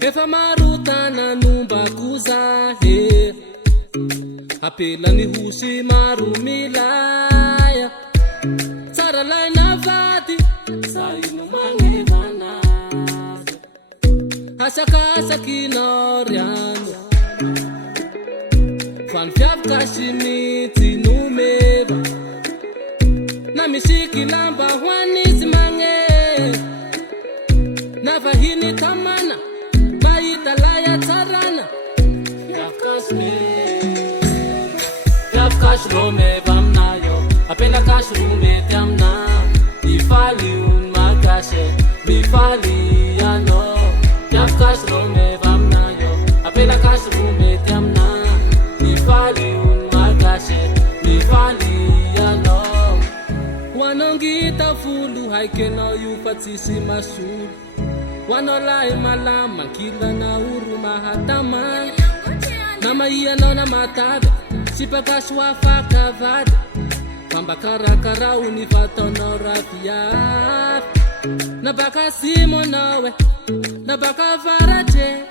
Efa marutana numbakuza he apela ni husi marumilaya tsara lai na vati sainu manevana asakasakinaoriano fanfiavkashimiti numeva na mishikilamba hwanizi mange na vahini kamana talaya tarana Yafkash rome vamnayo apela kash rume tamna ifali un makashe bifali ano Yafkash rome vamnayo apela kash rume tamna ifali un makashe bifali ano wanongita fulu haikena yufatisi masulu wanolai malama kila na uru mahatama na maia na matabe sipakashwa fakavade kamba karakara unifatono rafia na baka simo nawe na baka varaje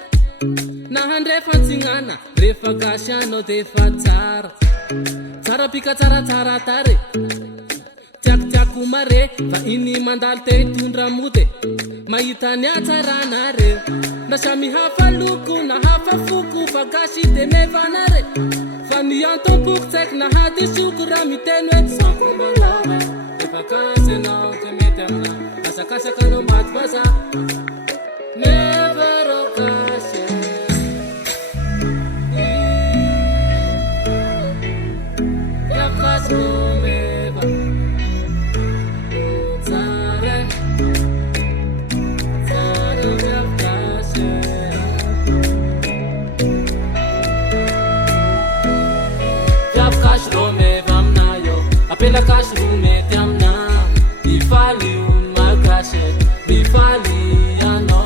na hande fatingana refa gashano de fatara tara pika tara tara tare Tiak kumare va ini mandalte tundra mude maitani ataranare na shami hafa luku na hafa fuku fagashi de mevanare fani anton puktek na hadi shukura mitenwe sakumalawe efakase na temetemna asakase kano matbaza never okashe yakasno apela kash rume tamna bifali un makashe bifali ano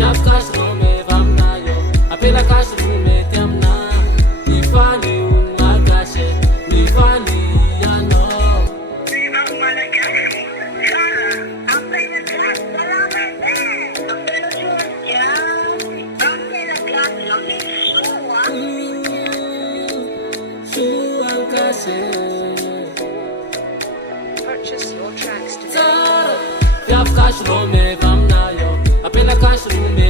Yaf kash rume vamnayo apela kash rume tamna bifali un makashe bifali ano Purchase your tracks today. Yaf kash rume vamnayo apela kash rume